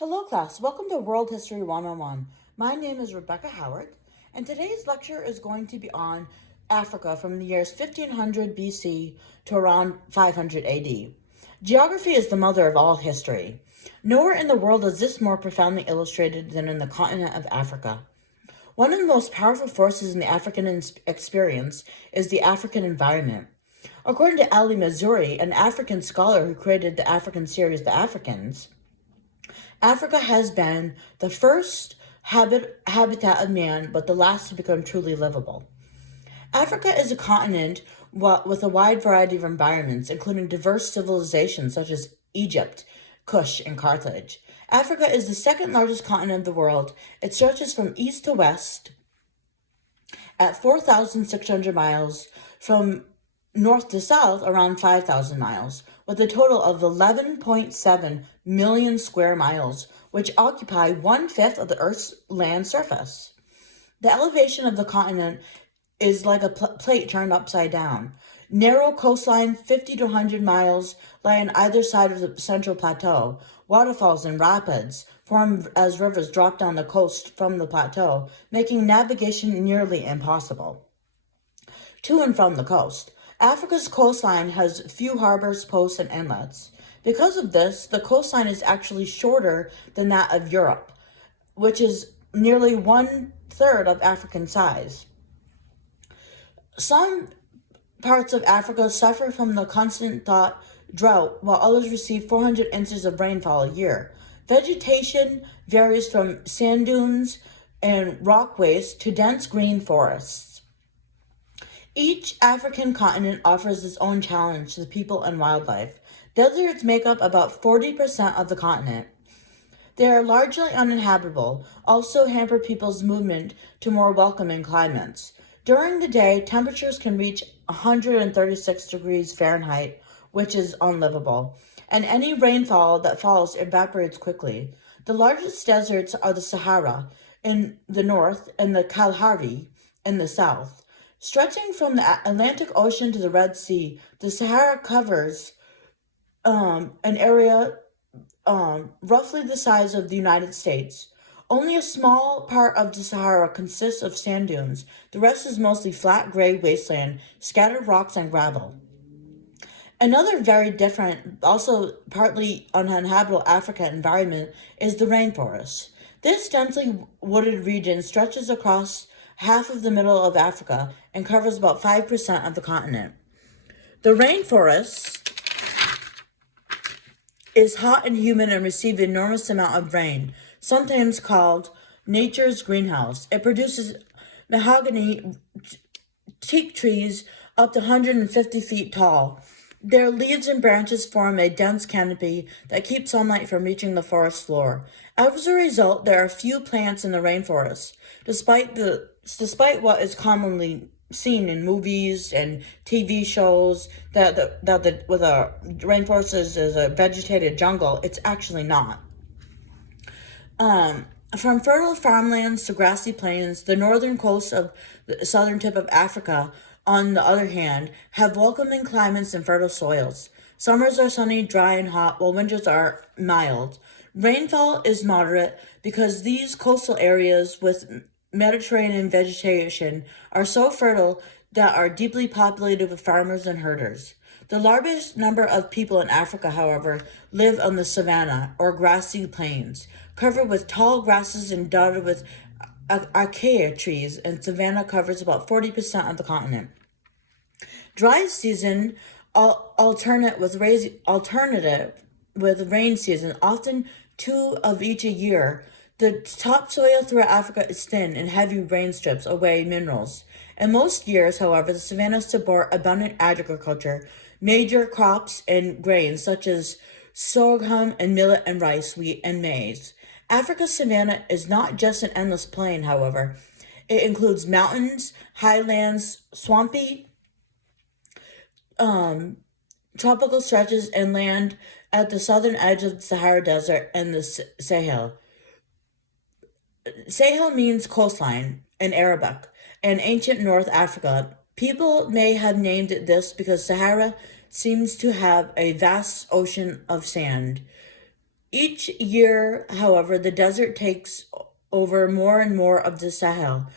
Hello, class. Welcome to World History 101. My name is Rebecca Howard, and today's lecture is going to be on Africa from the years 1500 BC to around 500 AD. Geography is the mother of all history. Nowhere in the world is this more profoundly illustrated than in the continent of Africa. One of the most powerful forces in the African experience is the African environment. According to Ali Mazrui, an African scholar who created the African series The Africans, Africa has been the first habitat of man, but the last to become truly livable. Africa is a continent with a wide variety of environments, including diverse civilizations such as Egypt, Kush, and Carthage. Africa is the second largest continent of the world. It stretches from east to west at 4,600 miles, from north to south around 5,000 miles, with a total of 11.7 million square miles, which occupy one-fifth of the Earth's land surface. The elevation of the continent is like a plate turned upside down. Narrow coastline, 50 to 100 miles, lie on either side of the central plateau. Waterfalls and rapids form as rivers drop down the coast from the plateau, making navigation nearly impossible. To and from the coast. Africa's coastline has few harbors, posts, and inlets. Because of this, the coastline is actually shorter than that of Europe, which is nearly one-third of African size. Some parts of Africa suffer from the constant drought, while others receive 400 inches of rainfall a year. Vegetation varies from sand dunes and rock waste to dense green forests. Each African continent offers its own challenge to the people and wildlife. Deserts make up about 40% of the continent. They are largely uninhabitable, also hamper people's movement to more welcoming climates. During the day, temperatures can reach 136 degrees Fahrenheit, which is unlivable, and any rainfall that falls evaporates quickly. The largest deserts are the Sahara in the north and the Kalahari in the south. Stretching from the Atlantic Ocean to the Red Sea, the Sahara covers an area roughly the size of the United States. Only a small part of the Sahara consists of sand dunes. The rest is mostly flat gray wasteland, scattered rocks and gravel. Another very different, also partly uninhabitable African environment is the rainforest. This densely wooded region stretches across half of the middle of Africa and covers about 5% of the continent. The rainforest is hot and humid and receives an enormous amount of rain, sometimes called nature's greenhouse. It produces mahogany teak trees up to 150 feet tall. Their leaves and branches form a dense canopy that keeps sunlight from reaching the forest floor. As a result, there are few plants in the rainforest, despite what is commonly seen in movies and TV shows that the rainforest is a vegetated jungle. It's actually not. From fertile farmlands to grassy plains, the northern coast of the southern tip of Africa, on the other hand, have welcoming climates and fertile soils. Summers are sunny, dry, and hot, while winters are mild. Rainfall is moderate because these coastal areas with Mediterranean vegetation are so fertile that are deeply populated with farmers and herders. The largest number of people in Africa, however, live on the savanna, or grassy plains, covered with tall grasses and dotted with acacia trees, and savanna covers about 40% of the continent. Dry season alternative with rain season, often two of each a year. The topsoil throughout Africa is thin and heavy rain strips away minerals. In most years, however, the savannas support abundant agriculture, major crops and grains such as sorghum and millet and rice, wheat and maize. Africa's savanna is not just an endless plain, however. It includes mountains, highlands, swampy tropical stretches, and land at the southern edge of the Sahara Desert and the Sahel. Sahel means coastline in Arabic, and ancient North Africa. People may have named it this because Sahara seems to have a vast ocean of sand. Each year, however, the desert takes over more and more of the Sahel.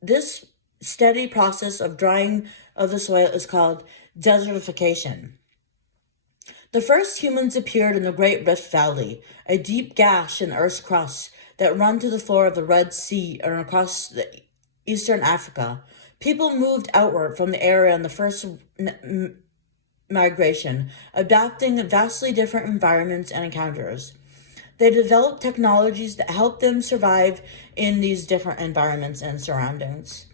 This steady process of drying of the soil is called desertification. The first humans appeared in the Great Rift Valley, a deep gash in Earth's crust that run to the floor of the Red Sea and across eastern Africa. People moved outward from the area on the first migration, adapting vastly different environments and encounters. They developed technologies that helped them survive in these different environments and surroundings.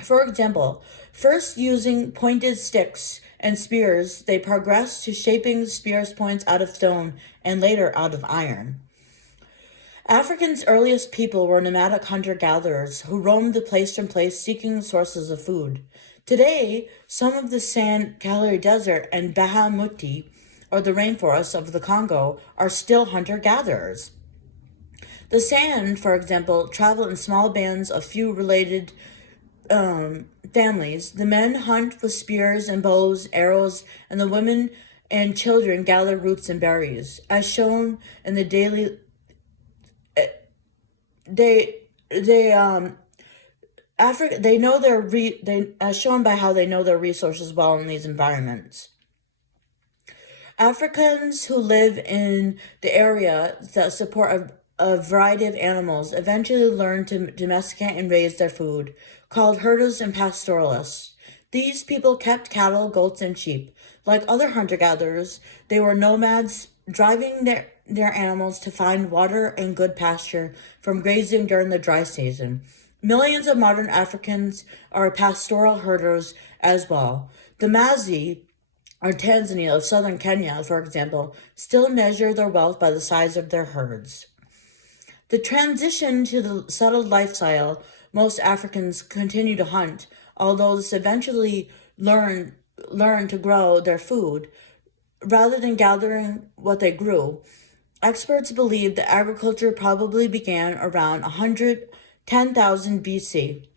For example, first using pointed sticks and spears, they progressed to shaping spears points out of stone and later out of iron. Africa's earliest people were nomadic hunter-gatherers who roamed the place from place seeking sources of food. Today, some of the Sand Kalahari Desert and Bahamuti, or the rainforests of the Congo, are still hunter-gatherers. The Sand, for example, travel in small bands of few related families. The men hunt with spears and bows, arrows, and the women and children gather roots and berries. As shown in the daily, they Africa they know they as shown by how they know their resources well in these environments. Africans who live in the area that support a variety of animals eventually learn to domesticate and raise their food, called herders and pastoralists. These people kept cattle, goats, and sheep. Like other hunter-gatherers, they were nomads, driving their animals to find water and good pasture from grazing during the dry season. Millions of modern Africans are pastoral herders as well. The Mazi, or Tanzania of southern Kenya, for example, still measure their wealth by the size of their herds. The transition to the settled lifestyle, most Africans continue to hunt, although this eventually learn to grow their food rather than gathering what they grew. Experts believe that agriculture probably began around 110,000 BC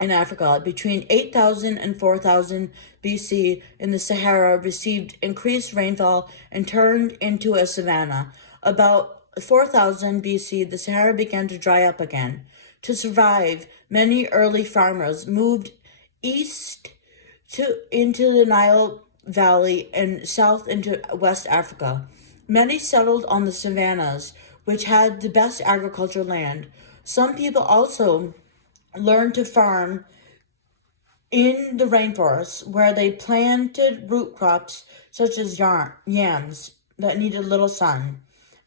in Africa. Between 8,000 and 4,000 BC in the Sahara received increased rainfall and turned into a savanna. About 4,000 BC, the Sahara began to dry up again. To survive, many early farmers moved east into the Nile Valley and south into West Africa. Many settled on the savannas, which had the best agricultural land. Some people also learned to farm in the rainforests, where they planted root crops such as yams that needed little sun.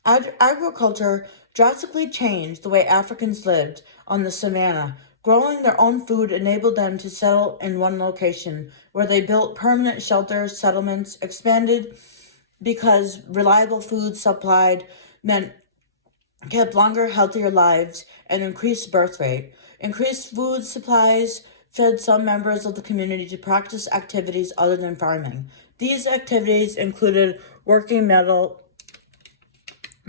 Agriculture drastically changed the way Africans lived on the savanna. Growing their own food enabled them to settle in one location, where they built permanent shelters, settlements, expanded because reliable food supplied meant kept longer, healthier lives, and increased birth rate. Increased food supplies fed some members of the community to practice activities other than farming. These activities included working metal,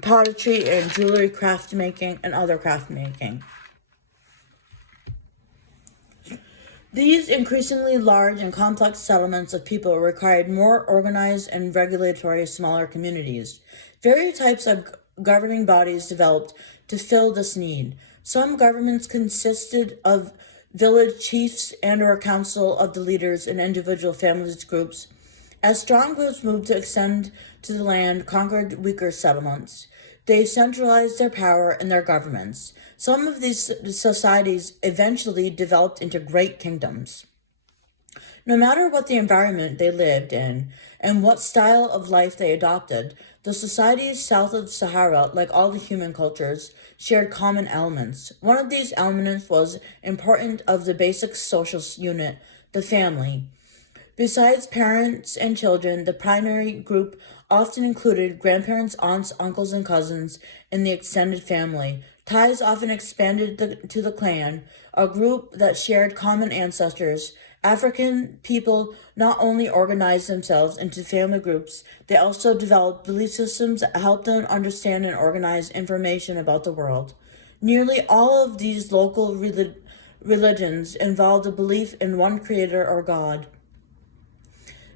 pottery and jewelry craft making, and other craft making. These increasingly large and complex settlements of people required more organized and regulatory smaller communities. Various types of governing bodies developed to fill this need. Some governments consisted of village chiefs and or a council of the leaders and individual families groups. As strong groups moved to extend to the land, conquered weaker settlements. They centralized their power in their governments. Some of these societies eventually developed into great kingdoms. No matter what the environment they lived in and what style of life they adopted, the societies south of Sahara, like all the human cultures, shared common elements. One of these elements was important of the basic social unit, the family. Besides parents and children, the primary group often included grandparents, aunts, uncles, and cousins in the extended family. Ties often expanded to the clan, a group that shared common ancestors. African people not only organized themselves into family groups, they also developed belief systems that helped them understand and organize information about the world. Nearly all of these local religions involved a belief in one creator or God.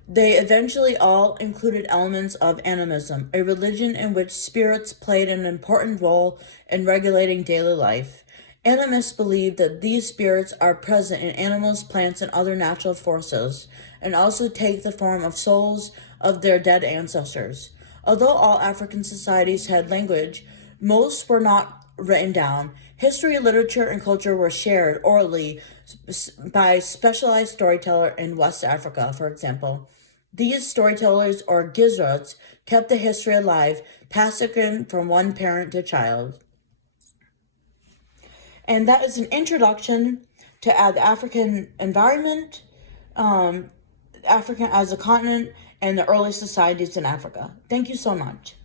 They eventually all included elements of animism, a religion in which spirits played an important role in regulating daily life. Animists believe that these spirits are present in animals, plants, and other natural forces, and also take the form of souls of their dead ancestors. Although all African societies had language, most were not written down. History, literature, and culture were shared orally by specialized storyteller in West Africa, for example. These storytellers, or gizrats, kept the history alive, passing from one parent to child. And that is an introduction to the African environment, Africa as a continent, and the early societies in Africa. Thank you so much.